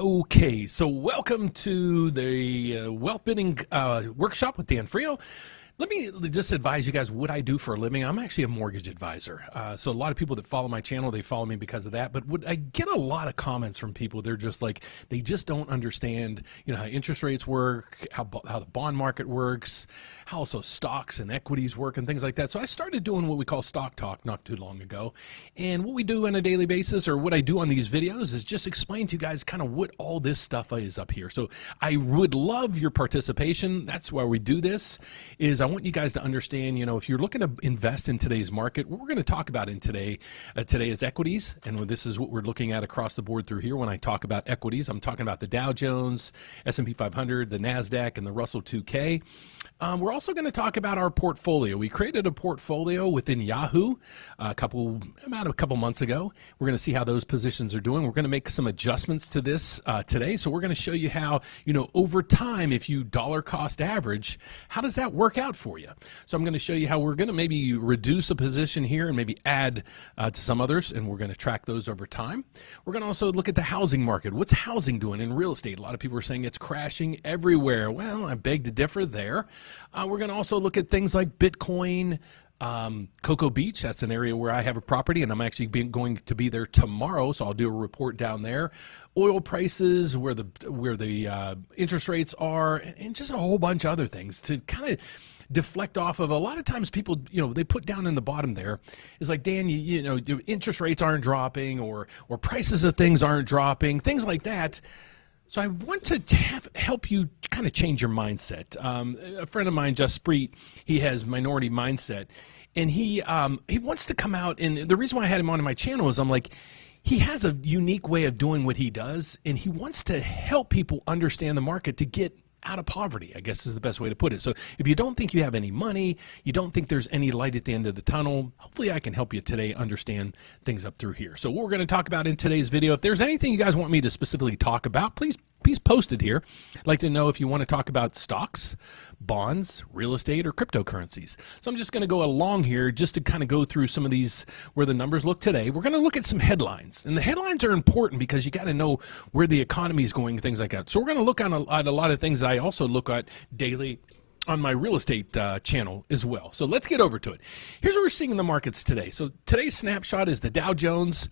Okay, so welcome to the wealth bidding workshop with Dan Frio. Let me just advise you guys what I do for a living. I'm actually a mortgage advisor. So a lot of people that follow my channel, they follow me because of that. But I get a lot of comments from people. They're just like, they just don't understand, how interest rates work, how the bond market works, how also stocks and equities work and things like that. So I started doing what we call Stock Talk not too long ago. And what we do on a daily basis, or what I do on these videos, is just explain to you guys kind of what all this stuff is up here. So I would love your participation. That's why we do this, is I want you guys to understand, if you're looking to invest in today's market, what we're going to talk about in today is equities. And this is what we're looking at across the board through here. When I talk about equities, I'm talking about the Dow Jones, S&P 500, the NASDAQ, and the Russell 2K. We're also going to talk about our portfolio. We created a portfolio within Yahoo about a couple months ago. We're going to see how those positions are doing. We're going to make some adjustments to this today. So we're going to show you how, over time, if you dollar cost average, how does that work out for you? So I'm going to show you how we're going to maybe reduce a position here and maybe add to some others, and we're going to track those over time. We're going to also look at the housing market. What's housing doing in real estate? A lot of people are saying it's crashing everywhere. Well, I beg to differ there. We're going to also look at things like Bitcoin, Cocoa Beach. That's an area where I have a property, and I'm actually going to be there tomorrow, so I'll do a report down there. Oil prices, where the interest rates are, and just a whole bunch of other things to kind of deflect off of. A lot of times people, they put down in the bottom there is like, Dan, interest rates aren't dropping, or prices of things aren't dropping, things like that. So I want to help you kind of change your mindset. A friend of mine, Just Spreet, he has minority mindset, and he wants to come out. And the reason why I had him on my channel is I'm like, he has a unique way of doing what he does, and he wants to help people understand the market to get out of poverty, I guess is the best way to put it. So if you don't think you have any money, you don't think there's any light at the end of the tunnel, hopefully I can help you today understand things up through here. So what we're going to talk about in today's video, if there's anything you guys want me to specifically talk about, please post it here. I'd like to know if you want to talk about stocks, bonds, real estate, or cryptocurrencies. So I'm just going to go along here just to kind of go through some of these where the numbers look today. We're going to look at some headlines, and the headlines are important because you got to know where the economy is going, things like that. So we're going to look at a lot of things that I also look at daily on my real estate channel as well. So let's get over to it. Here's what we're seeing in the markets today. So today's snapshot is the Dow Jones.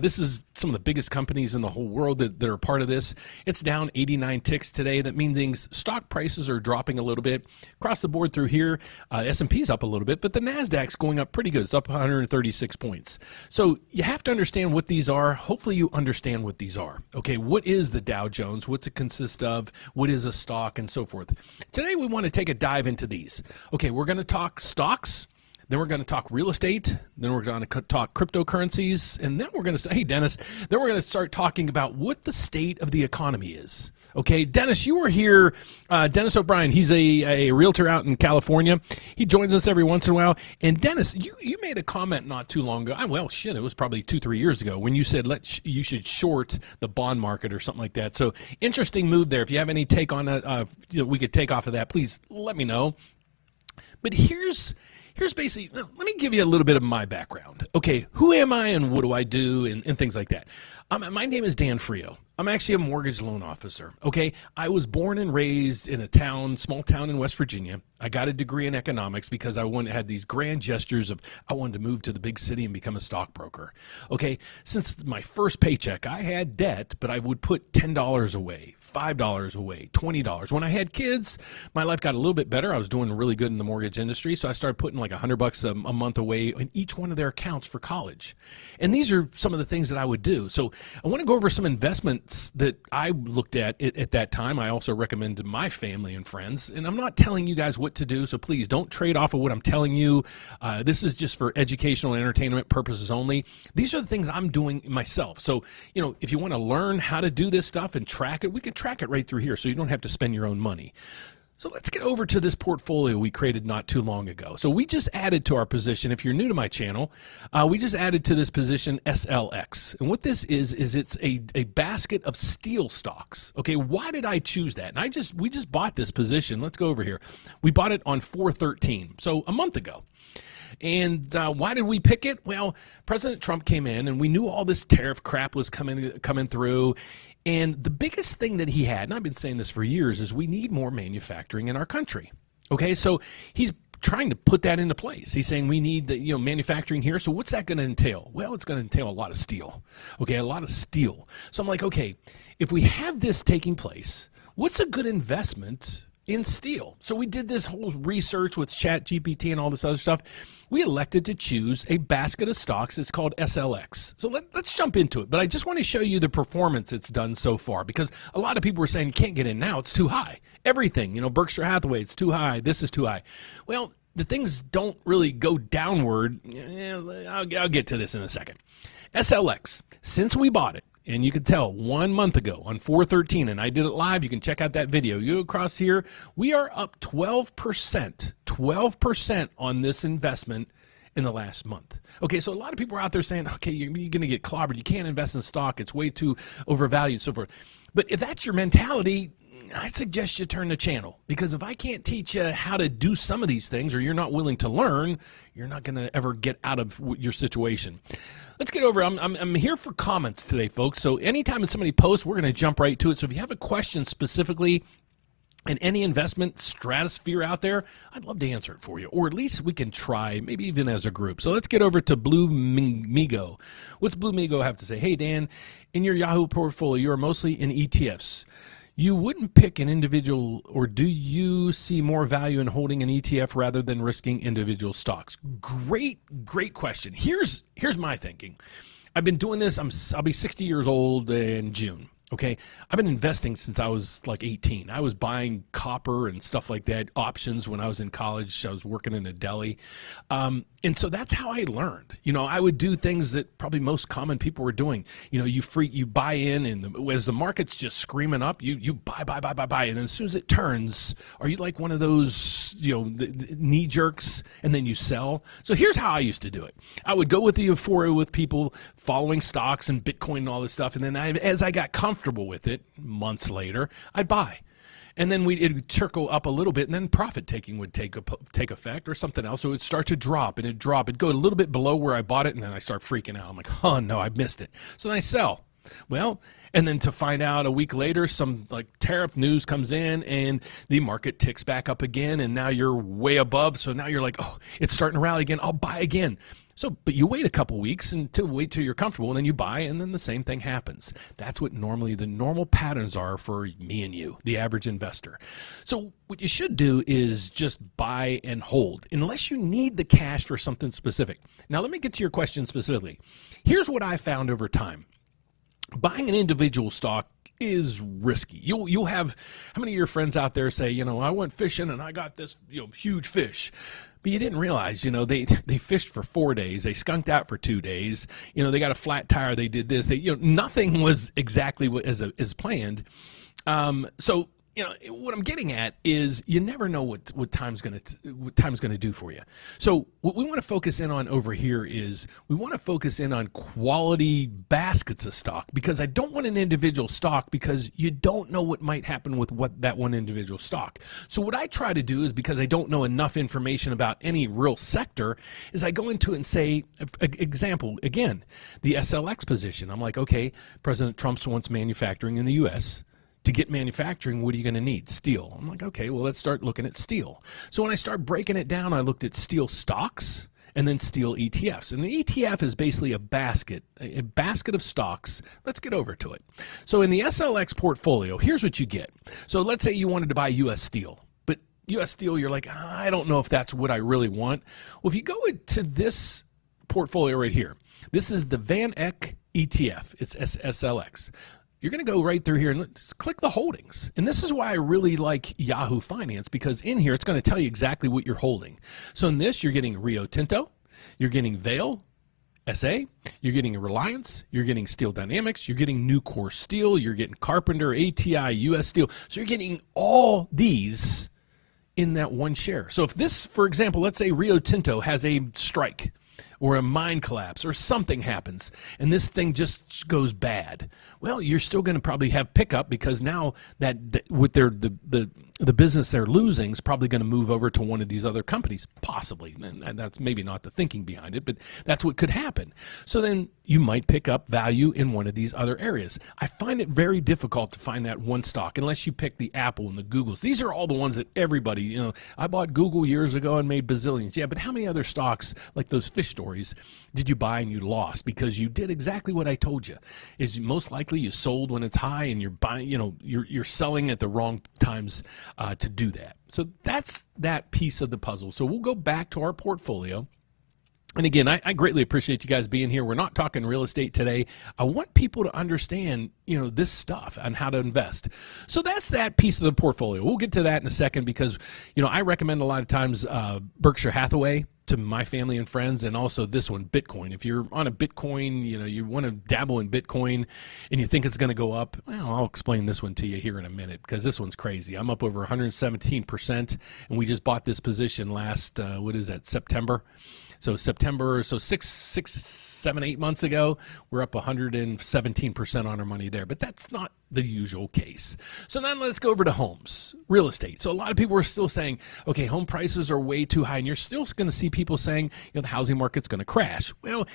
This is some of the biggest companies in the whole world that are part of this. It's down 89 ticks today. That means stock prices are dropping a little bit. Across the board through here, S&P's up a little bit, but the NASDAQ's going up pretty good. It's up 136 points. So you have to understand what these are. Hopefully you understand what these are. Okay, what is the Dow Jones? What's it consist of? What is a stock, and so forth? Today we want to take a dive into these. Okay, we're going to talk stocks, then we're going to talk real estate, then we're going to talk cryptocurrencies, and then we're going to say, hey, Dennis, then we're going to start talking about what the state of the economy is. Okay, Dennis, you were here. Dennis O'Brien, he's a realtor out in California. He joins us every once in a while. And Dennis, you made a comment not too long ago. Well, shit, it was probably 2-3 years ago when you said you should short the bond market or something like that. So interesting move there. If you have any take on that, we could take off of that, please let me know. But here's basically, let me give you a little bit of my background. Okay, who am I and what do I do and things like that. My name is Dan Frio. I'm actually a mortgage loan officer. Okay, I was born and raised in a small town in West Virginia. I got a degree in economics because I had these grand gestures of I wanted to move to the big city and become a stockbroker. Okay, since my first paycheck, I had debt, but I would put $10 away, $5 away, $20. When I had kids, my life got a little bit better. I was doing really good in the mortgage industry, so I started putting like $100 a month away in each one of their accounts for college. And these are some of the things that I would do. So I want to go over some investments that I looked at that time. I also recommend to my family and friends. And I'm not telling you guys what to do, so please don't trade off of what I'm telling you. This is just for educational and entertainment purposes only. These are the things I'm doing myself. So, if you want to learn how to do this stuff and track it, we can track it right through here so you don't have to spend your own money. So let's get over to this portfolio we created not too long ago. So we just added to our position, if you're new to my channel, we just added to this position SLX. And what this is it's a basket of steel stocks. Okay, why did I choose that? And we just bought this position. Let's go over here. We bought it on 4/13, so a month ago. And why did we pick it? Well, President Trump came in, and we knew all this tariff crap was coming through. And the biggest thing that he had, and I've been saying this for years, is we need more manufacturing in our country. Okay, so he's trying to put that into place. He's saying we need the manufacturing here. So what's that going to entail? Well, it's going to entail a lot of steel. Okay, a lot of steel. So I'm like, okay, if we have this taking place, what's a good investment in steel? So we did this whole research with ChatGPT and all this other stuff. We elected to choose a basket of stocks. It's called SLX. So let's jump into it. But I just want to show you the performance it's done so far, because a lot of people were saying you can't get in now. It's too high. Everything, Berkshire Hathaway, it's too high. This is too high. Well, the things don't really go downward. I'll get to this in a second. SLX, since we bought it, and you can tell 1 month ago on 4/13, and I did it live. You can check out that video. You go across here, we are up 12% on this investment in the last month. Okay, so a lot of people are out there saying, okay, you're going to get clobbered. You can't invest in stock. It's way too overvalued, so forth. But if that's your mentality, I suggest you turn the channel, because if I can't teach you how to do some of these things, or you're not willing to learn, you're not going to ever get out of your situation. Let's get over. I'm here for comments today, folks. So anytime somebody posts, we're going to jump right to it. So if you have a question specifically in any investment stratosphere out there, I'd love to answer it for you, or at least we can try, maybe even as a group. So let's get over to Blue Migo. What's Blue Migo have to say? Hey, Dan, in your Yahoo portfolio, you are mostly in ETFs. You wouldn't pick an individual, or do you see more value in holding an ETF rather than risking individual stocks? Great question. Here's my thinking. I've been doing this. I'll be 60 years old in June. Okay, I've been investing since I was like 18. I was buying copper and stuff like that, options when I was in college. I was working in a deli. And so that's how I learned. I would do things that probably most common people were doing. You buy in, and as the market's just screaming up, you buy. And then as soon as it turns, are you like one of those, the knee jerks, and then you sell? So here's how I used to do it. I would go with the euphoria with people following stocks and Bitcoin and all this stuff. And then as I got comfortable with it, months later, I'd buy. And then it would trickle up a little bit, and then profit taking would take effect, or something else. So it would start to drop, and it'd drop. It'd go a little bit below where I bought it, and then I start freaking out. I'm like, oh no, I missed it. So then I sell. Well, and then to find out a week later, some like tariff news comes in, and the market ticks back up again, and now you're way above. So now you're like, oh, it's starting to rally again. I'll buy again. So, but you wait a couple weeks wait till you're comfortable, and then you buy, and then the same thing happens. That's what the normal patterns are for me and you, the average investor. So what you should do is just buy and hold, unless you need the cash for something specific. Now, let me get to your question specifically. Here's what I found over time. Buying an individual stock is risky. You'll have, how many of your friends out there say, I went fishing and I got this huge fish. But you didn't realize, they fished for 4 days. They skunked out for 2 days. They got a flat tire. They did this. Nothing was exactly as planned. So what I'm getting at is you never know what time's going to do for you. So what we want to focus in on over here is we want to focus in on quality baskets of stock, because I don't want an individual stock, because you don't know what might happen with that one individual stock. So what I try to do is, because I don't know enough information about any real sector, is I go into it and say, example, again, the SLX position. I'm like, okay, President Trump wants manufacturing in the U.S. To get manufacturing, what are you going to need? Steel. I'm like, okay, well, let's start looking at steel. So when I start breaking it down, I looked at steel stocks and then steel ETFs. And an ETF is basically a basket of stocks. Let's get over to it. So in the SLX portfolio, here's what you get. So let's say you wanted to buy U.S. Steel. But U.S. Steel, you're like, I don't know if that's what I really want. Well, if you go into this portfolio right here, this is the Van Eck ETF. It's SLX. You're going to go right through here and just click the holdings. And this is why I really like Yahoo Finance, because in here, it's going to tell you exactly what you're holding. So in this, you're getting Rio Tinto, you're getting Vail, SA, you're getting Reliance, you're getting Steel Dynamics, you're getting Nucor Steel, you're getting Carpenter, ATI, US Steel. So you're getting all these in that one share. So if this, for example, let's say Rio Tinto has a strike, or a mine collapse, or something happens, and this thing just goes bad, well, you're still going to probably have pickup, because now that with the the business they're losing is probably going to move over to one of these other companies, possibly. And that's maybe not the thinking behind it, but that's what could happen. So then you might pick up value in one of these other areas. I find it very difficult to find that one stock unless you pick the Apple and the Googles. These are all the ones that everybody, I bought Google years ago and made bazillions. Yeah, but how many other stocks like those fish stories did you buy and you lost because you did exactly what I told you? Is most likely you sold when it's high and you're buying, you're selling at the wrong times to do that. So that's that piece of the puzzle. So we'll go back to our portfolio. And again, I greatly appreciate you guys being here. We're not talking real estate today. I want people to understand, this stuff and how to invest. So that's that piece of the portfolio. We'll get to that in a second because, I recommend a lot of times Berkshire Hathaway to my family and friends, and also this one, Bitcoin. If you're on a Bitcoin, you want to dabble in Bitcoin and you think it's going to go up, well, I'll explain this one to you here in a minute because this one's crazy. I'm up over 117%, and we just bought this position last, September. So September, 7, 8 months ago, we're up 117% on our money there. But that's not the usual case. So now let's go over to homes, real estate. So a lot of people are still saying, okay, home prices are way too high. And you're still going to see people saying, the housing market's going to crash. Well,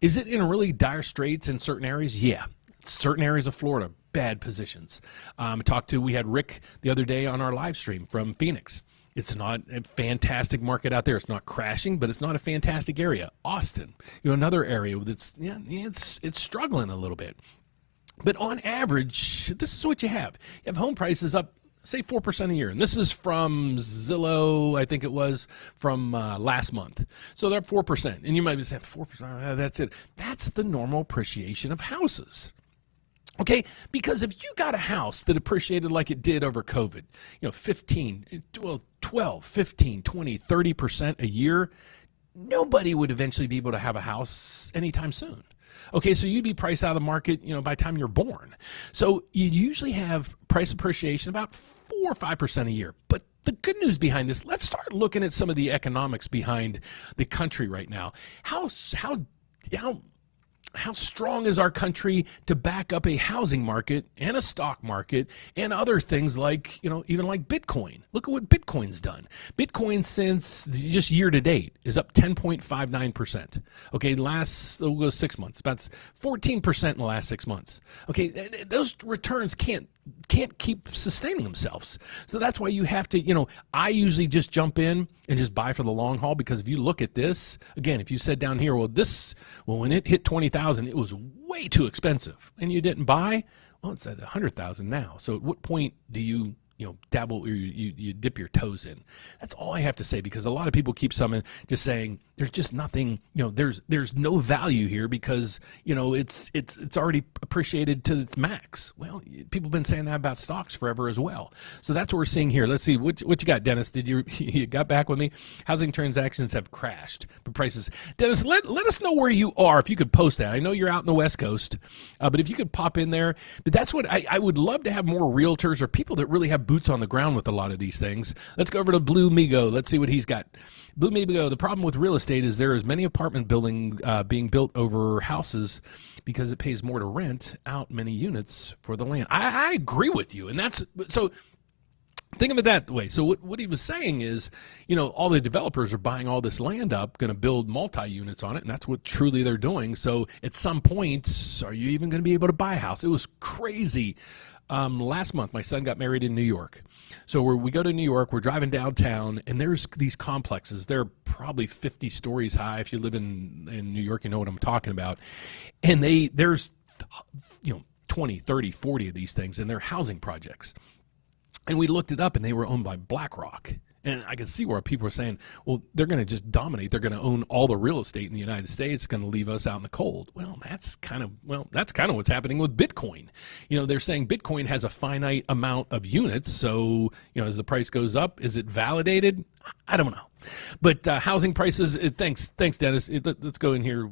is it in really dire straits in certain areas? Yeah. Certain areas of Florida, bad positions. We had Rick the other day on our live stream from Phoenix. It's not a fantastic market out there. It's not crashing, but it's not a fantastic area. Austin, another area that's it's struggling a little bit. But on average, this is what you have. You have home prices up, say 4% a year. And this is from Zillow, I think it was, from last month. So they're up 4%. And you might be saying, 4%, that's it. That's the normal appreciation of houses. Okay, because if you got a house that appreciated like it did over COVID, 12, 15, 20, 30% a year, nobody would eventually be able to have a house anytime soon. Okay, so you'd be priced out of the market, by the time you're born. So you usually have price appreciation about 4 or 5% a year. But the good news behind this, let's start looking at some of the economics behind the country right now. How strong is our country to back up a housing market and a stock market and other things like, even like Bitcoin? Look at what Bitcoin's done. Bitcoin since just year to date is up 10.59%. Okay, we'll go 6 months, about 14% in the last 6 months. Okay, those returns can't keep sustaining themselves. So that's why you have to, I usually just jump in and just buy for the long haul, because if you look at this, again, if you said down here, when it hit 20,000, it was way too expensive and you didn't buy, well, it's at 100,000 now. So at what point do you dabble or you dip your toes in? That's all I have to say, because a lot of people keep just saying there's just nothing, there's no value here because, it's already appreciated to its max. Well, people have been saying that about stocks forever as well. So that's what we're seeing here. Let's see what you got, Dennis. Did you got back with me? Housing transactions have crashed, but prices. Dennis, let us know where you are if you could post that. I know you're out in the West Coast, but if you could pop in there. But that's what I would love to have more realtors or people that really have boots on the ground with a lot of these things. Let's go over to Blue Migo. Let's see what he's got. Blue Migo, the problem with real estate is there is many apartment building being built over houses because it pays more to rent out many units for the land. I agree with you, and that's so. Think of it that way. So what he was saying is, all the developers are buying all this land up, going to build multi-units on it, and that's what truly they're doing. So at some point, are you even going to be able to buy a house? It was crazy. Last month, my son got married in New York. So we go to New York, we're driving downtown, and there's these complexes. They're probably 50 stories high. If you live in New York, you know what I'm talking about. And there's 20, 30, 40 of these things, and they're housing projects. And we looked it up, and they were owned by BlackRock. And I can see where people are saying, well, they're going to just dominate. They're going to own all the real estate in the United States, going to leave us out in the cold. Well, that's kind of what's happening with Bitcoin. They're saying Bitcoin has a finite amount of units. So, as the price goes up, is it validated? I don't know. But housing prices, thanks, Dennis. Let's go in here,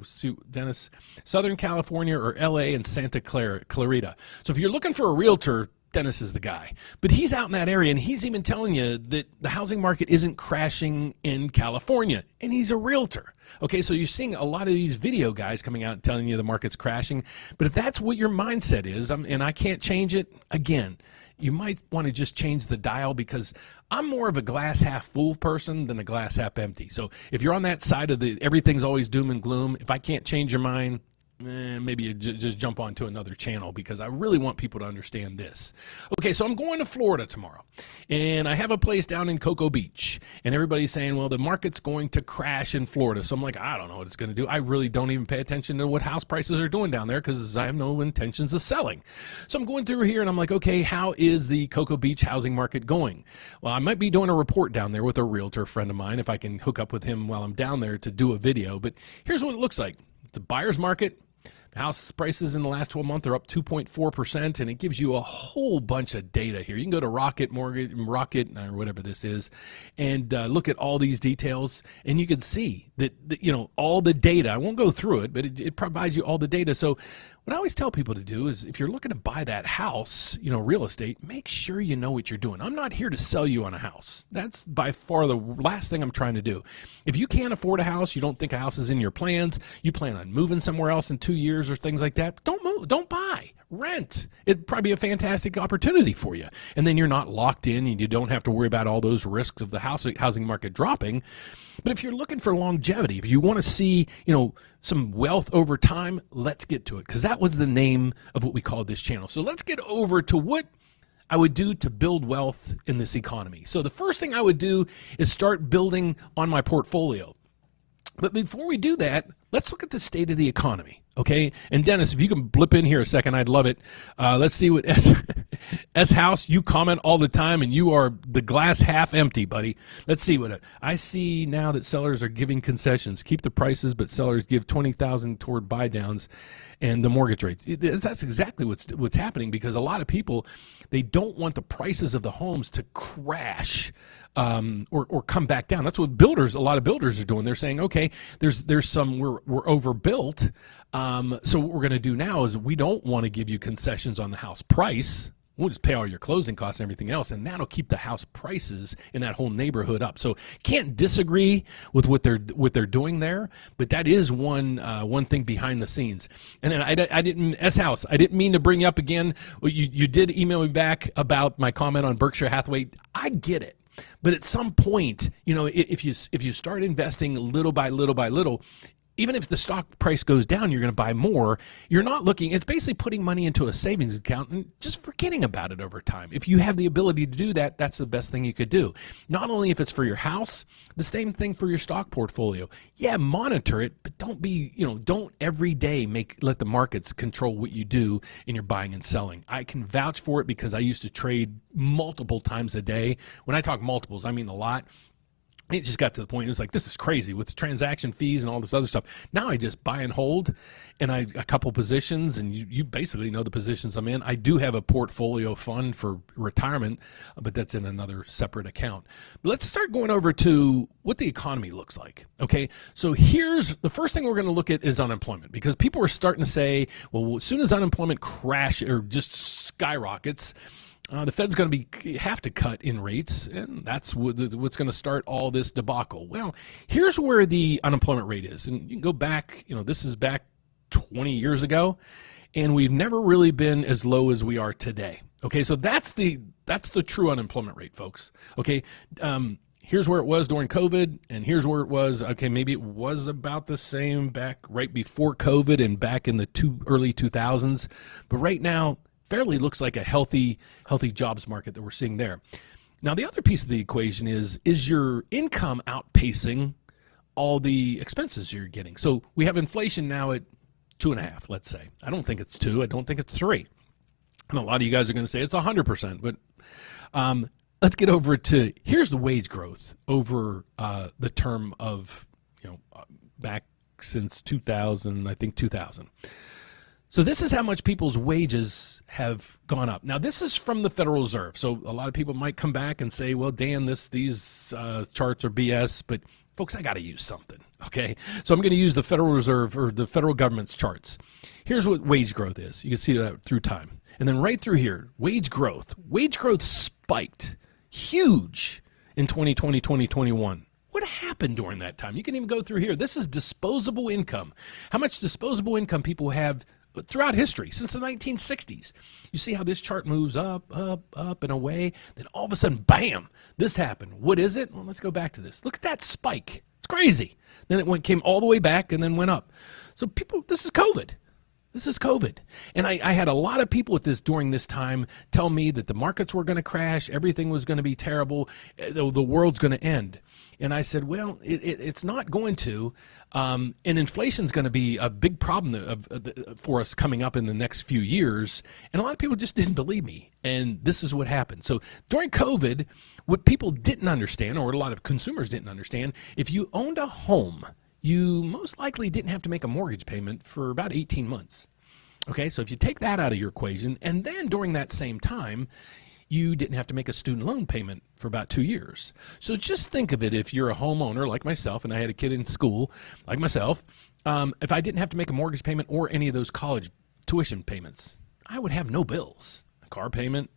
Dennis. Southern California or LA and Santa Clarita. So if you're looking for a realtor, Dennis is the guy. But he's out in that area, and he's even telling you that the housing market isn't crashing in California, and he's a realtor. Okay, so you're seeing a lot of these video guys coming out and telling you the market's crashing. But if that's what your mindset is, and I can't change it, again, you might want to just change the dial, because I'm more of a glass half full person than a glass half empty. So if you're on that side of the everything's always doom and gloom, if I can't change your mind, maybe you just jump onto another channel, because I really want people to understand this. Okay, so I'm going to Florida tomorrow, and I have a place down in Cocoa Beach, and everybody's saying, well, the market's going to crash in Florida. So I'm like, I don't know what it's going to do. I really don't even pay attention to what house prices are doing down there, because I have no intentions of selling. So I'm going through here, and I'm like, okay, how is the Cocoa Beach housing market going? Well, I might be doing a report down there with a realtor friend of mine, if I can hook up with him while I'm down there to do a video. But here's what it looks like. It's a buyer's market. The house prices in the last 12 months are up 2.4%, and it gives you a whole bunch of data here. You can go to Rocket Mortgage, or whatever this is, and look at all these details, and you can see that, all the data. I won't go through it, but it provides you all the data. So what I always tell people to do is, if you're looking to buy that house, real estate, make sure you know what you're doing. I'm not here to sell you on a house. That's by far the last thing I'm trying to do. If you can't afford a house, you don't think a house is in your plans, you plan on moving somewhere else in 2 years or things like that, don't move, don't buy. Rent. It'd probably be a fantastic opportunity for you. And then you're not locked in, and you don't have to worry about all those risks of the housing market dropping. But if you're looking for longevity, if you want to see, some wealth over time, let's get to it, because that was the name of what we called this channel. So let's get over to what I would do to build wealth in this economy. So the first thing I would do is start building on my portfolio. But before we do that, let's look at the state of the economy, okay? And Dennis, if you can blip in here a second, I'd love it. Let's see what S House, you comment all the time, and you are the glass half empty, buddy. Let's see what I see now, that sellers are giving concessions. Keep the prices, but sellers give $20,000 toward buy downs and the mortgage rate. That's exactly what's happening, because a lot of people, they don't want the prices of the homes to crash or come back down. That's what a lot of builders are doing. They're saying, okay, there's some, we're overbuilt. So what we're going to do now is, we don't want to give you concessions on the house price. We'll just pay all your closing costs and everything else, and that'll keep the house prices in that whole neighborhood up. So can't disagree with what they're doing there, but that is one thing behind the scenes. And then I didn't, S House, I didn't mean to bring you up again. Well, you did email me back about my comment on Berkshire Hathaway. I get it. But at some point, if you start investing little by little, even if the stock price goes down, you're going to buy more. You're not looking, it's basically putting money into a savings account and just forgetting about it over time. If you have the ability to do that, that's the best thing you could do. Not only if it's for your house, the same thing for your stock portfolio. Yeah, monitor it, but don't every day let the markets control what you do in your buying and selling. I can vouch for it, because I used to trade multiple times a day. When I talk multiples, I mean a lot. It just got to the point, it was like, this is crazy with the transaction fees and all this other stuff. Now I just buy and hold, and a couple positions, and you basically know the positions I'm in. I do have a portfolio fund for retirement, but that's in another separate account. But let's start going over to what the economy looks like, okay? So here's the first thing we're going to look at is unemployment, because people are starting to say, well, as soon as unemployment crashes or just skyrockets, the Fed's going to have to cut in rates, and that's what's going to start all this debacle. Well, here's where the unemployment rate is, and you can go back. This is back 20 years ago, and we've never really been as low as we are today. Okay, so that's the true unemployment rate, folks. Okay, here's where it was during COVID, and here's where it was. Okay, maybe it was about the same back right before COVID and back in the early 2000s, but right now, fairly looks like a healthy jobs market that we're seeing there. Now, the other piece of the equation is your income outpacing all the expenses you're getting? So we have inflation now at 2.5, let's say. I don't think it's 2. I don't think it's 3. And a lot of you guys are going to say it's 100%. But let's get over to, here's the wage growth over the term of, back since 2000, I think 2000. So this is how much people's wages have gone up. Now, this is from the Federal Reserve. So a lot of people might come back and say, well, Dan, these charts are BS. But folks, I got to use something, okay? So I'm going to use the Federal Reserve or the federal government's charts. Here's what wage growth is. You can see that through time. And then right through here, wage growth. Wage growth spiked huge in 2020, 2021. What happened during that time? You can even go through here. This is disposable income. How much disposable income people have throughout history, since the 1960s. You see how this chart moves up, up, up, and away. Then all of a sudden, bam, this happened. What is it? Well, let's go back to this. Look at that spike. It's crazy. Then it came all the way back and then went up. So people, this is COVID. This is COVID. And I had a lot of people during this time tell me that the markets were going to crash, everything was going to be terrible, the world's going to end. And I said, well, it's not going to. And inflation's going to be a big problem for us coming up in the next few years. And a lot of people just didn't believe me. And this is what happened. So during COVID, what people didn't understand, or what a lot of consumers didn't understand, if you owned a home, you most likely didn't have to make a mortgage payment for about 18 months. Okay, so if you take that out of your equation, and then during that same time, you didn't have to make a student loan payment for about 2 years. So just think of it, if you're a homeowner like myself, and I had a kid in school like myself, if I didn't have to make a mortgage payment or any of those college tuition payments, I would have no bills. A car payment,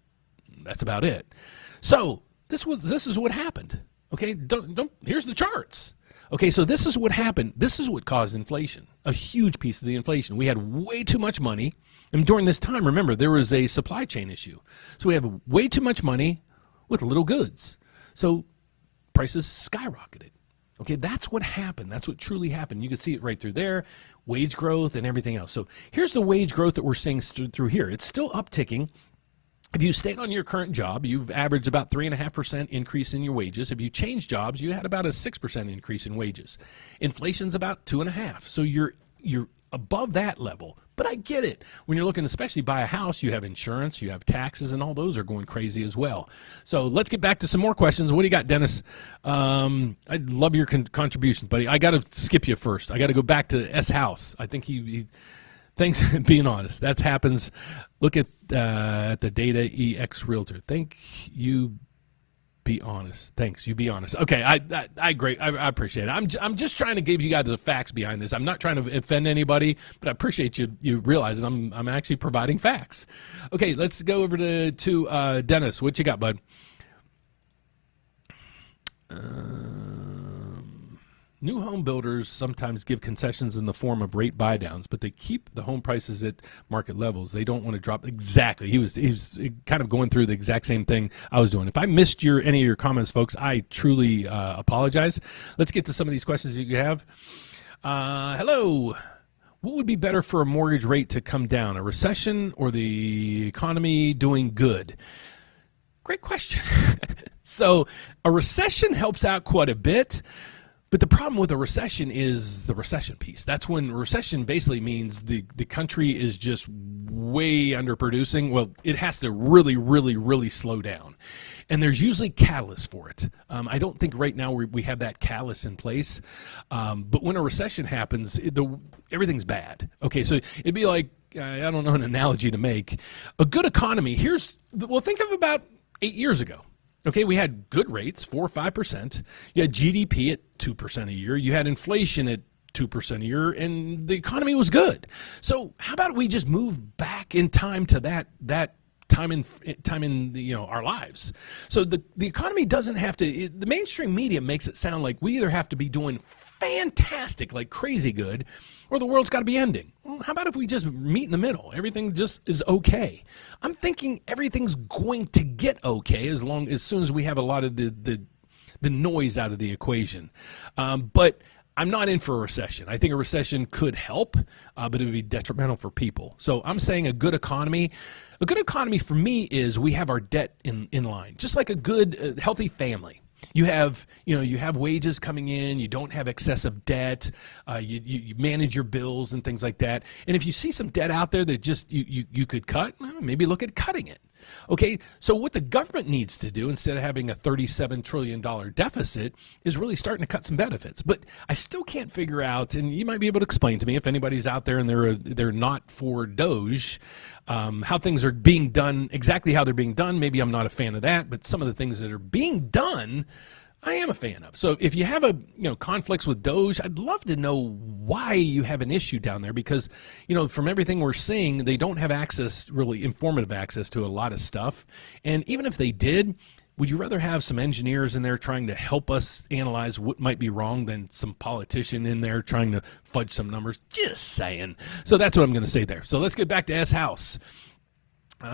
that's about it. So this is what happened. Okay, here's the charts. Okay, so this is what happened. This is what caused inflation, a huge piece of the inflation. We had way too much money. And during this time, remember, there was a supply chain issue. So we have way too much money with little goods. So prices skyrocketed. Okay, that's what happened. That's what truly happened. You can see it right through there, wage growth and everything else. So here's the wage growth that we're seeing through here. It's still upticking. If you stayed on your current job, you've averaged about 3.5% increase in your wages. If you change jobs, you had about a 6% increase in wages. Inflation's about 2.5%. So you're above that level. But I get it. When you're looking, especially buy a house, you have insurance, you have taxes, and all those are going crazy as well. So let's get back to some more questions. What do you got, Dennis? I'd love your contributions, buddy. I got to skip you first. I got to go back to S House. I think he thanks for being honest. That happens. Look at the data EX Realtor. Thank you. Be honest. Thanks. You be honest. Okay. I agree. I appreciate it. I'm just trying to give you guys the facts behind this. I'm not trying to offend anybody, but I appreciate you realizing I'm actually providing facts. Okay. Let's go over to Dennis. What you got, bud? New home builders sometimes give concessions in the form of rate buy downs, but they keep the home prices at market levels. They don't want to drop. Exactly. He was kind of going through the exact same thing I was doing. If I missed any of your comments, folks, I truly apologize. Let's get to some of these questions that you have. Hello. What would be better for a mortgage rate to come down, a recession or the economy doing good? Great question. So a recession helps out quite a bit. But the problem with a recession is the recession piece. That's when recession basically means the country is just way underproducing. Well, it has to really, really, really slow down. And there's usually catalysts for it. I don't think right now we have that catalyst in place. But when a recession happens, everything's bad. Okay, so it'd be like, I don't know an analogy to make. A good economy, think of about 8 years ago. Okay, we had good rates, 4 or 5%. You had GDP at 2% a year. You had inflation at 2% a year, and the economy was good. So how about we just move back in time to that time in our lives? So the economy doesn't have to. The mainstream media makes it sound like we either have to be doing fantastic, like crazy good, or the world's got to be ending. Well, how about if we just meet in the middle? Everything just is okay. I'm thinking everything's going to get okay as soon as we have a lot of the noise out of the equation. But I'm not in for a recession. I think a recession could help, but it would be detrimental for people. So I'm saying a good economy. A good economy for me is we have our debt in line, just like a good, healthy family. You have wages coming in. You don't have excessive debt. You manage your bills and things like that. And if you see some debt out there that just you could cut, well, maybe look at cutting it. Okay, so what the government needs to do instead of having a $37 trillion deficit is really starting to cut some benefits. But I still can't figure out, and you might be able to explain to me if anybody's out there and they're not for Doge, how things are being done, exactly how they're being done. Maybe I'm not a fan of that, but some of the things that are being done, I am a fan of. So if you have conflicts with Doge, I'd love to know why you have an issue down there, because from everything we're seeing, they don't have access, really informative access to a lot of stuff. And even if they did, Would you rather have some engineers in there trying to help us analyze what might be wrong than some politician in there trying to fudge some numbers? Just saying. So that's what I'm going to say there. So let's get back to S House.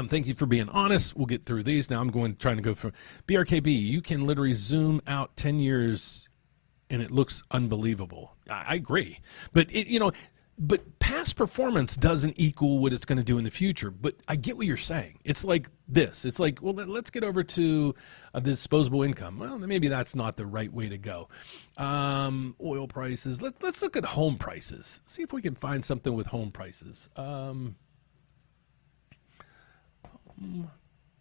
Thank you for being honest. We'll get through these. Now I'm trying to go from BRKB. You can literally zoom out 10 years and it looks unbelievable. I agree. But but past performance doesn't equal what it's going to do in the future. But I get what you're saying. It's like this. It's like, well, let's get over to disposable income. Well, maybe that's not the right way to go. Oil prices. Let's look at home prices. See if we can find something with home prices. Home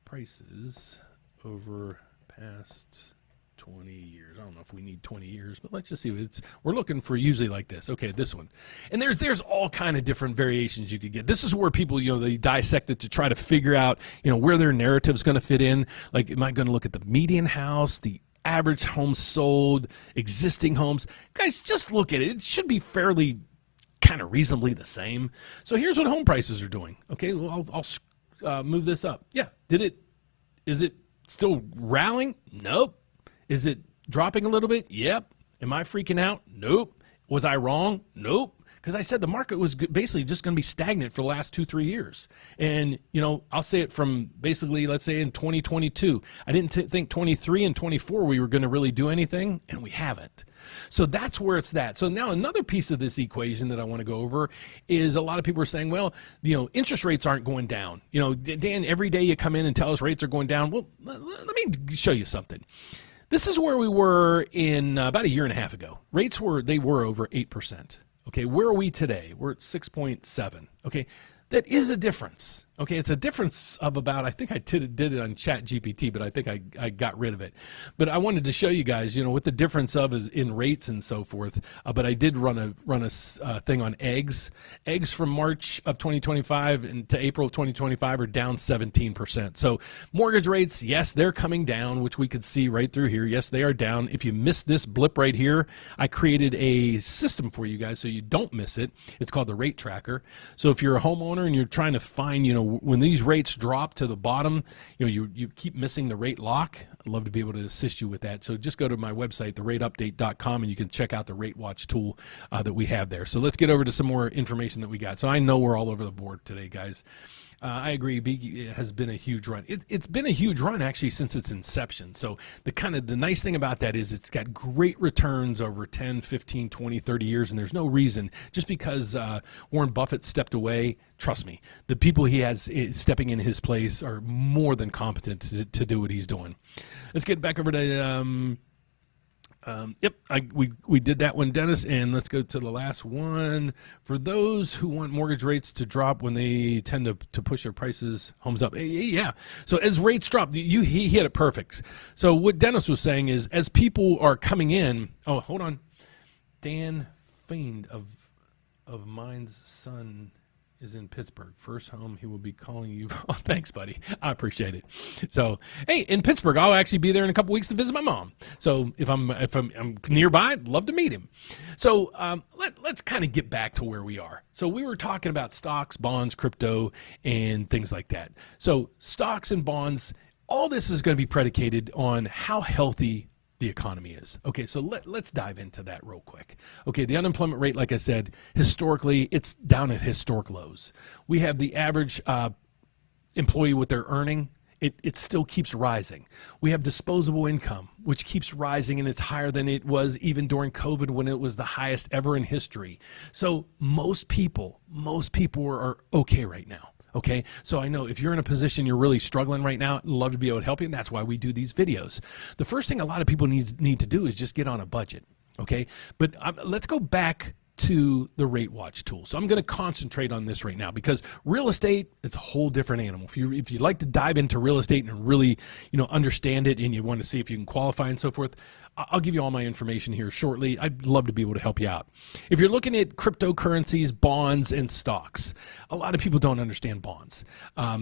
prices over past 20 years. I don't know if we need 20 years, but let's just see. We're looking for usually like this. Okay, this one. And there's all kind of different variations you could get. This is where people, they dissect it to try to figure out, where their narrative's going to fit in. Like, am I going to look at the median house, the average home sold, existing homes? Guys, just look at it. It should be fairly kind of reasonably the same. So here's what home prices are doing. Okay, well, I'll move this up. Yeah, is it still rallying? Nope. Is it dropping a little bit? Yep. Am I freaking out? Nope. Was I wrong? Nope. Because I said the market was basically just going to be stagnant for the last 2-3 years. And, I'll say it from basically, let's say in 2022. I didn't think 23 and 24 we were going to really do anything, and we haven't. So that's where it's at. So now another piece of this equation that I want to go over is a lot of people are saying, well, interest rates aren't going down. Dan, every day you come in and tell us rates are going down. Well, let me show you something. This is where we were in about a year and a half ago. Rates were over 8%. Okay, where are we today? We're at 6.7. Okay, that is a difference. Okay, it's a difference of about, I think I did it on Chat GPT, but I think I got rid of it. But I wanted to show you guys, what the difference of is in rates and so forth. But I did run a thing on eggs. Eggs from March of 2025 and to April of 2025 are down 17%. So mortgage rates, yes, they're coming down, which we could see right through here. Yes, they are down. If you miss this blip right here, I created a system for you guys so you don't miss it. It's called the rate tracker. So if you're a homeowner and you're trying to find, when these rates drop to the bottom, you keep missing the rate lock. I'd love to be able to assist you with that. So just go to my website, therateupdate.com, and you can check out the RateWatch tool that we have there. So let's get over to some more information that we got. So I know we're all over the board today, guys. I agree. It has been a huge run. It's been a huge run actually since its inception. So the nice thing about that is it's got great returns over 10, 15, 20, 30 years. And there's no reason just because Warren Buffett stepped away. Trust me, the people he has stepping in his place are more than competent to do what he's doing. Let's get back over to we did that one, Dennis, and let's go to the last one. For those who want mortgage rates to drop when they tend to push their homes up. Yeah. So as rates drop, he hit it perfect. So what Dennis was saying is as people are coming in, oh, hold on. Dan Fiend of mine's son is in Pittsburgh. First home he will be calling you. Oh, thanks, buddy. I appreciate it. So, hey, in Pittsburgh, I'll actually be there in a couple weeks to visit my mom. So if I'm nearby, I'd love to meet him. So let's kind of get back to where we are. So we were talking about stocks, bonds, crypto, and things like that. So stocks and bonds, all this is going to be predicated on how healthy the economy is. Okay, so let's dive into that real quick. Okay, the unemployment rate, like I said, historically, it's down at historic lows. We have the average employee what they're earning. It still keeps rising. We have disposable income, which keeps rising, and it's higher than it was even during COVID when it was the highest ever in history. So most people are okay right now. Okay, so I know if you're in a position you're really struggling right now, I'd love to be able to help you, and that's why we do these videos. The first thing a lot of people need to do is just get on a budget, okay? But let's go back to the RateWatch tool. So I'm going to concentrate on this right now because real estate, it's a whole different animal. If you like to dive into real estate and really, understand it and you want to see if you can qualify and so forth, I'll give you all my information here shortly. I'd love to be able to help you out. If you're looking at cryptocurrencies, bonds, and stocks, a lot of people don't understand bonds.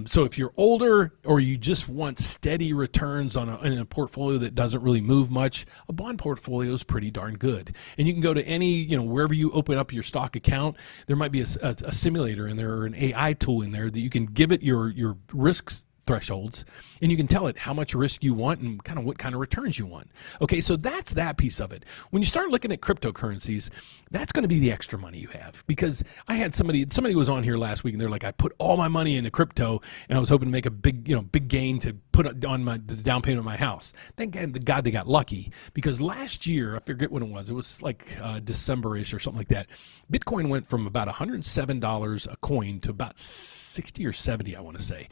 So if you're older or you just want steady returns in a portfolio that doesn't really move much, a bond portfolio is pretty darn good. And you can go to any, wherever you open up your stock account, there might be a simulator in there or an AI tool in there that you can give it your risks thresholds, and you can tell it how much risk you want and kind of what kind of returns you want. Okay, so that's that piece of it. When you start looking at cryptocurrencies, that's going to be the extra money you have, because I had somebody was on here last week and they're like, I put all my money into crypto and I was hoping to make a big gain to put on the down payment of my house. Thank God they got lucky, because last year, I forget when it was like December-ish or something like that, Bitcoin went from about $107 a coin to about 60 or 70, I want to say.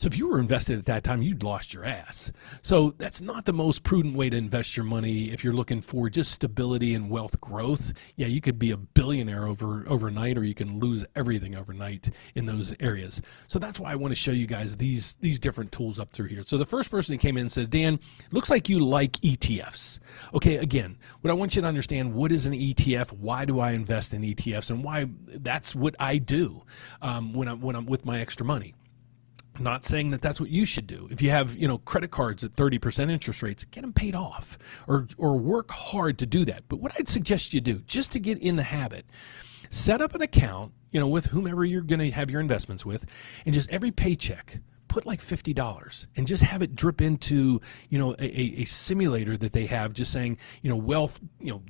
So if you were invested at that time, you'd lost your ass. So that's not the most prudent way to invest your money if you're looking for just stability and wealth growth. Yeah, you could be a billionaire overnight, or you can lose everything overnight in those areas. So that's why I want to show you guys these different tools up through here. So the first person that came in says, Dan, looks like you like ETFs. Okay, again, what I want you to understand, what is an ETF? Why do I invest in ETFs? And why that's what I do when I'm with my extra money. Not saying that that's what you should do. If you have, credit cards at 30% interest rates, get them paid off, or work hard to do that. But what I'd suggest you do, just to get in the habit, set up an account, with whomever you're going to have your investments with, and just every paycheck, put like $50 and just have it drip into, a simulator that they have, just saying, wealth,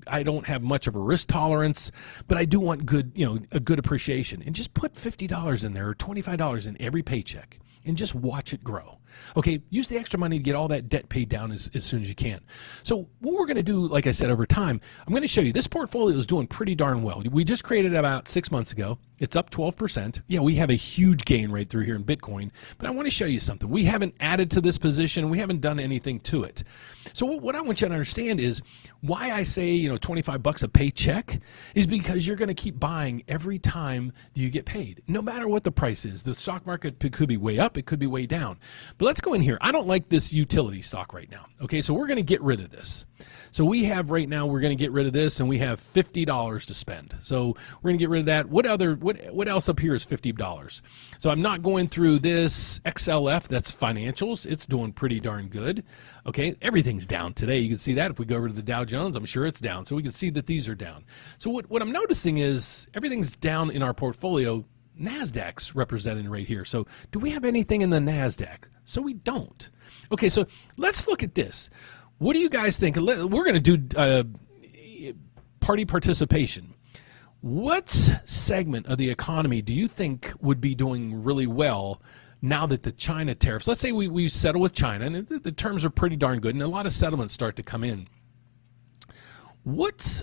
I don't have much of a risk tolerance, but I do want good, a good appreciation. And just put $50 in there, or $25 in every paycheck, and just watch it grow. Okay, use the extra money to get all that debt paid down as soon as you can. So what we're going to do, like I said, over time, I'm going to show you this portfolio is doing pretty darn well. We just created it about 6 months ago. It's up 12%. Yeah, we have a huge gain rate through here in Bitcoin, but I want to show you something. We haven't added to this position. We haven't done anything to it. So what I want you to understand is why I say, $25 a paycheck is because you're going to keep buying every time you get paid, no matter what the price is. The stock market could be way up. It could be way down. But let's go in here. I don't like this utility stock right now. Okay, so we're going to get rid of this. So we have right now, we're going to get rid of this, and we have $50 to spend. So we're going to get rid of that. What else up here is $50? So I'm not going through this XLF. That's financials. It's doing pretty darn good. Okay, everything's down today. You can see that if we go over to the Dow Jones, I'm sure it's down. So we can see that these are down. So what I'm noticing is everything's down in our portfolio. NASDAQ's represented right here. So do we have anything in the NASDAQ? So we don't. Okay, so let's look at this. What do you guys think? We're going to do party participation. What segment of the economy do you think would be doing really well now that the China tariffs, let's say we settle with China, and the terms are pretty darn good, and a lot of settlements start to come in. What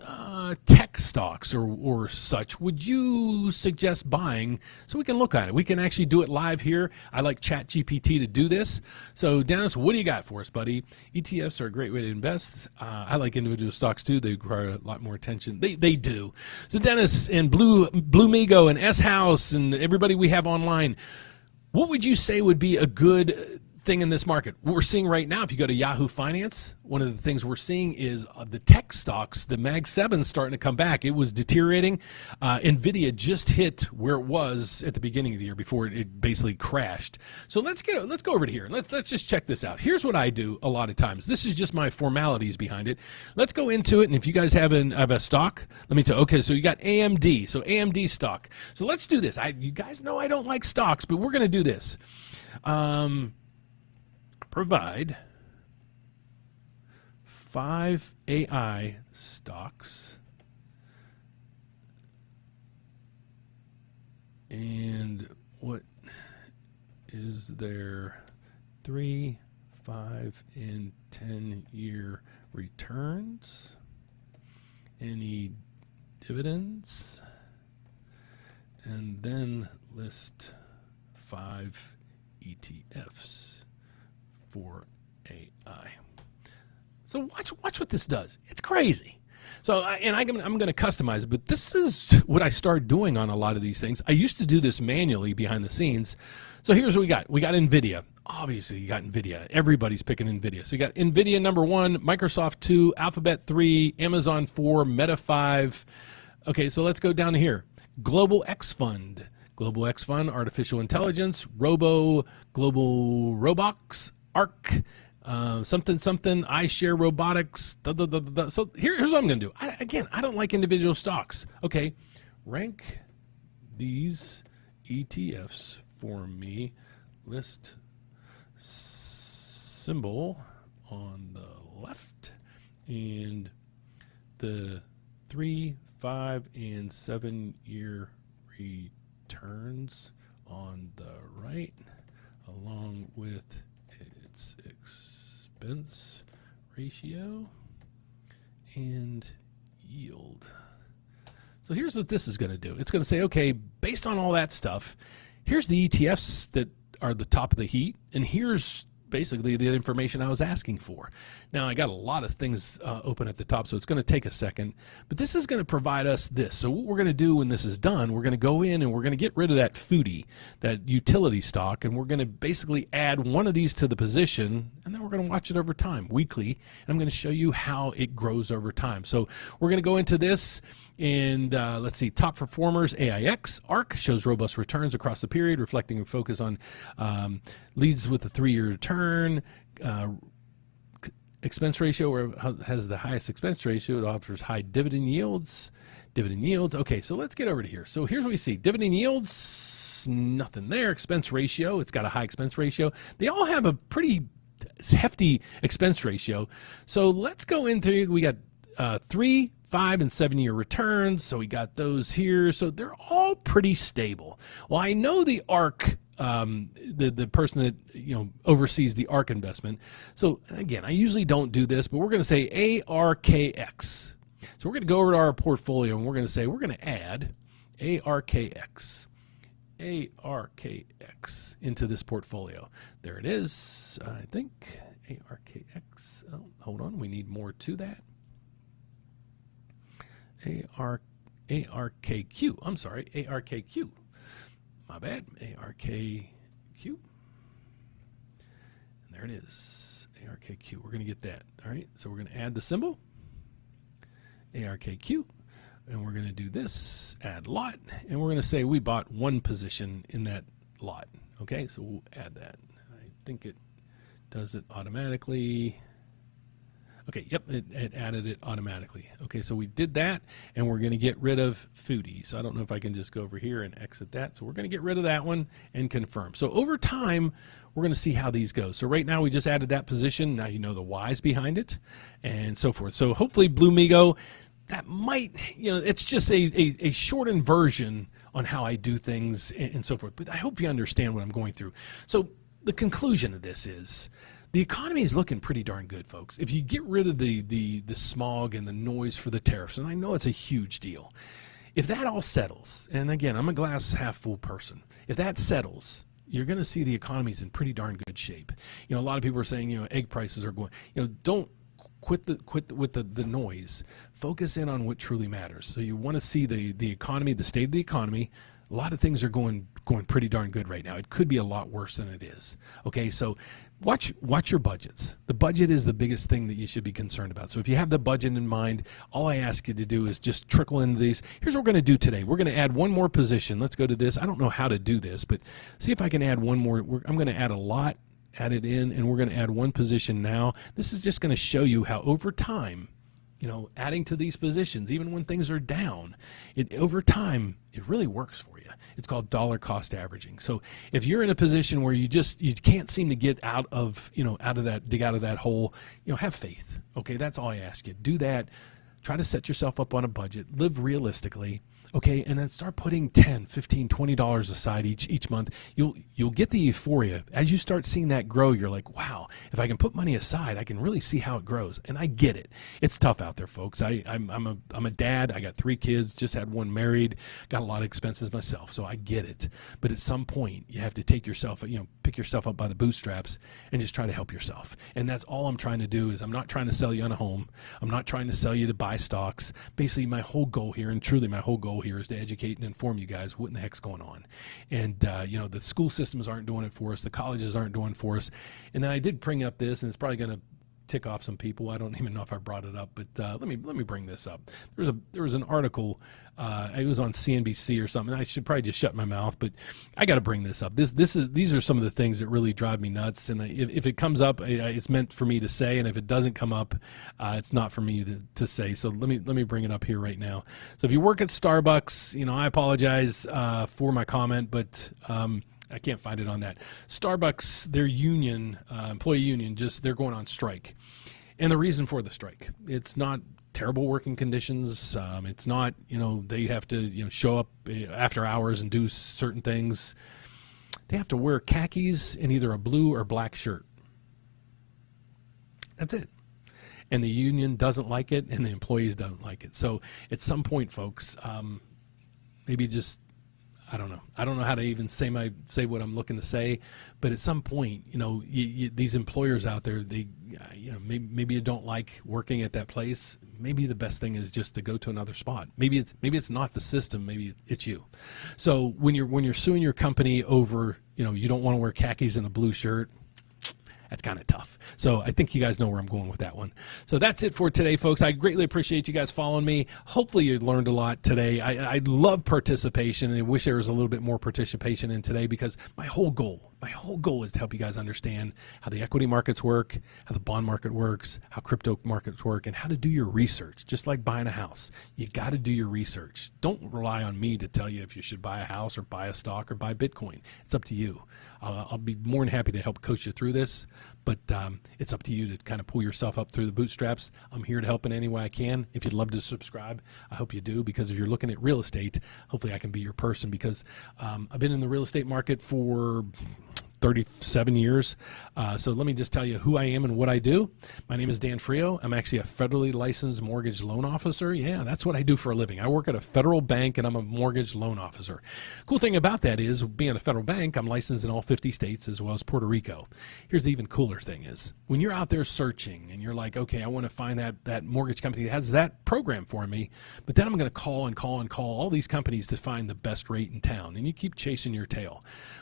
tech stocks or such would you suggest buying so we can look at it? We can actually do it live here. I like ChatGPT to do this. So Dennis, what do you got for us, buddy? ETFs are a great way to invest. I like individual stocks too. They require a lot more attention. They do. So Dennis and Blue Migo and S House and everybody we have online, what would you say would be a good thing in this market? What we're seeing right now, if you go to Yahoo Finance, one of the things we're seeing is the tech stocks, the Mag 7 starting to come back. It was deteriorating. NVIDIA just hit where it was at the beginning of the year before it basically crashed. So let's go over to here. Let's just check this out. Here's what I do a lot of times. This is just my formalities behind it. Let's go into it, and if you guys have a stock, let me tell you. Okay, so you got AMD. So AMD stock. So let's do this. You guys know I don't like stocks, but we're going to do this. Provide 5 AI stocks, and what is their 3, 5, and 10-year returns? Any dividends? And then list 5 ETFs for AI. So watch what this does. It's crazy. So I'm going to customize it, but this is what I started doing on a lot of these things. I used to do this manually behind the scenes. So here's what we got. We got NVIDIA. Obviously, you got NVIDIA. Everybody's picking NVIDIA. So you got NVIDIA number 1, Microsoft 2, Alphabet 3, Amazon 4, Meta 5. Okay, so let's go down to here. Global X Fund. Global X Fund, Artificial Intelligence, Global Robox, ARC, something, iShare Robotics. So here's what I'm going to do. I don't like individual stocks. Okay, rank these ETFs for me. List symbol on the left and the 3, 5, and 7 year returns on the right, along with its expense ratio and yield. So here's what this is going to do. It's going to say, okay, based on all that stuff, here's the ETFs that are the top of the heap, and here's basically the information I was asking for. Now, I got a lot of things open at the top, so it's going to take a second, but this is going to provide us this. So what we're going to do when this is done, we're going to go in and we're going to get rid of that foodie, that utility stock, and we're going to basically add one of these to the position, and then we're going to watch it over time, weekly, and I'm going to show you how it grows over time. So we're going to go into this, and let's see, top performers, AIX, ARC, shows robust returns across the period, reflecting a focus on leads with a 3-year return, expense ratio, where it has the highest expense ratio, it offers high dividend yields. Okay, so let's get over to here. So here's what we see. Dividend yields, nothing there. Expense ratio, it's got a high expense ratio. They all have a pretty hefty expense ratio. So let's go into, we got 3, 5, and 7 year returns. So we got those here. So they're all pretty stable. Well, I know the ARC, the person that oversees the ARC investment. So again, I usually don't do this, but we're going to say ARKX. So we're going to go over to our portfolio and we're going to say we're going to add ARKX into this portfolio. There it is. I think ARKX. Oh, hold on, we need more to that. ARKQ. I'm sorry, ARKQ. My bad. ARKQ. And there it is. ARKQ. We're going to get that. All right. So we're going to add the symbol. ARKQ. And we're going to do this. Add lot. And we're going to say we bought one position in that lot. Okay. So we'll add that. I think it does it automatically. Okay, yep, it added it automatically. Okay, so we did that, and we're going to get rid of foodie. So I don't know if I can just go over here and exit that. So we're going to get rid of that one and confirm. So over time, we're going to see how these go. So right now, we just added that position. Now you know the whys behind it and so forth. So hopefully, Blue Migo, that might, it's just a shortened version on how I do things and so forth. But I hope you understand what I'm going through. So the conclusion of this is, the economy is looking pretty darn good, folks. If you get rid of the smog and the noise for the tariffs, and I know it's a huge deal, if that all settles, and again, I'm a glass half full person, if that settles, you're going to see the economy's in pretty darn good shape. A lot of people are saying, egg prices are going, don't quit with the noise. Focus in on what truly matters. So you want to see the economy, the state of the economy. A lot of things are going pretty darn good right now. It could be a lot worse than it is. Okay, so watch your budgets. The budget is the biggest thing that you should be concerned about. So if you have the budget in mind, all I ask you to do is just trickle into these. Here's what we're going to do today. We're going to add one more position. Let's go to this. I don't know how to do this, but see if I can add one more. I'm going to add a lot, add it in, and we're going to add one position now. This is just going to show you how over time, adding to these positions, even when things are down, over time, it really works for you. It's called dollar cost averaging. So if you're in a position where you can't seem to get dig out of that hole, have faith. Okay, that's all I ask you. Do that. Try to set yourself up on a budget. Live realistically. Okay, and then start putting $10, $15, $20 aside each month. You'll get the euphoria. As you start seeing that grow, you're like, wow, if I can put money aside, I can really see how it grows. And I get it. It's tough out there, folks. I'm a dad. I got 3 kids, just had one married, got a lot of expenses myself, so I get it. But at some point, you have to pick yourself up by the bootstraps and just try to help yourself. And that's all I'm trying to do. Is I'm not trying to sell you on a home. I'm not trying to sell you to buy stocks. Basically, my whole goal here, and truly my whole goal here, is to educate and inform you guys what in the heck's going on. And the school systems aren't doing it for us, the colleges aren't doing it for us. And then I did bring up this, and it's probably going to tick off some people. I don't even know if I brought it up, but let me bring this up. There was an article. It was on CNBC or something. I should probably just shut my mouth, but I got to bring this up. These are some of the things that really drive me nuts. And if it comes up, it's meant for me to say, and if it doesn't come up, it's not for me to say. So let me bring it up here right now. So if you work at Starbucks, I apologize for my comment, but I can't find it on that. Starbucks, their union, employee union, they're going on strike. And the reason for the strike, it's not terrible working conditions. It's not, they have to, show up after hours and do certain things. They have to wear khakis and either a blue or black shirt. That's it. And the union doesn't like it, and the employees don't like it. So at some point, folks, maybe just, I don't know. I don't know how to even say what I'm looking to say, but at some point, these employers out there, maybe you don't like working at that place. Maybe the best thing is just to go to another spot. Maybe it's not the system. Maybe it's you. So when you're suing your company over, you don't want to wear khakis and a blue shirt, that's kind of tough. So I think you guys know where I'm going with that one. So that's it for today, folks. I greatly appreciate you guys following me. Hopefully you learned a lot today. I love participation, and I wish there was a little bit more participation in today, because my whole goal is to help you guys understand how the equity markets work, how the bond market works, how crypto markets work, and how to do your research. Just like buying a house, you got to do your research. Don't rely on me to tell you if you should buy a house or buy a stock or buy Bitcoin. It's up to you. I'll be more than happy to help coach you through this, but it's up to you to kind of pull yourself up through the bootstraps. I'm here to help in any way I can. If you'd love to subscribe, I hope you do, because if you're looking at real estate, hopefully I can be your person, because I've been in the real estate market for 37 years. So let me just tell you who I am and what I do. My name is Dan Frio. I'm actually a federally licensed mortgage loan officer. Yeah, that's what I do for a living. I work at a federal bank, and I'm a mortgage loan officer. Cool thing about that is, being a federal bank, I'm licensed in all 50 states as well as Puerto Rico. Here's the even cooler thing is, when you're out there searching and you're like, okay, I want to find that mortgage company that has that program for me, but then I'm going to call all these companies to find the best rate in town, and you keep chasing your tail.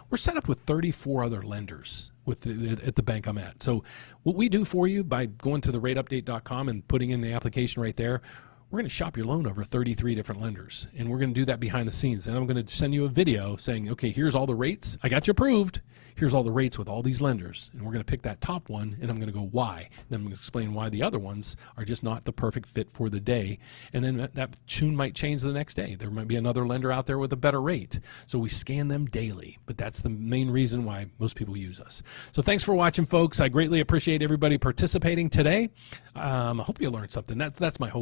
We're set up with 34 other lenders at the bank I'm at. So what we do for you, by going to the rateupdate.com and putting in the application right there, we're going to shop your loan over 33 different lenders, and we're going to do that behind the scenes. And I'm going to send you a video saying, okay, here's all the rates. I got you approved. Here's all the rates with all these lenders, and we're going to pick that top one, and I'm going to go why. And then I'm going to explain why the other ones are just not the perfect fit for the day. And then that tune might change the next day. There might be another lender out there with a better rate. So we scan them daily, but that's the main reason why most people use us. So thanks for watching, folks. I greatly appreciate everybody participating today. I hope you learned something. That's my whole goal.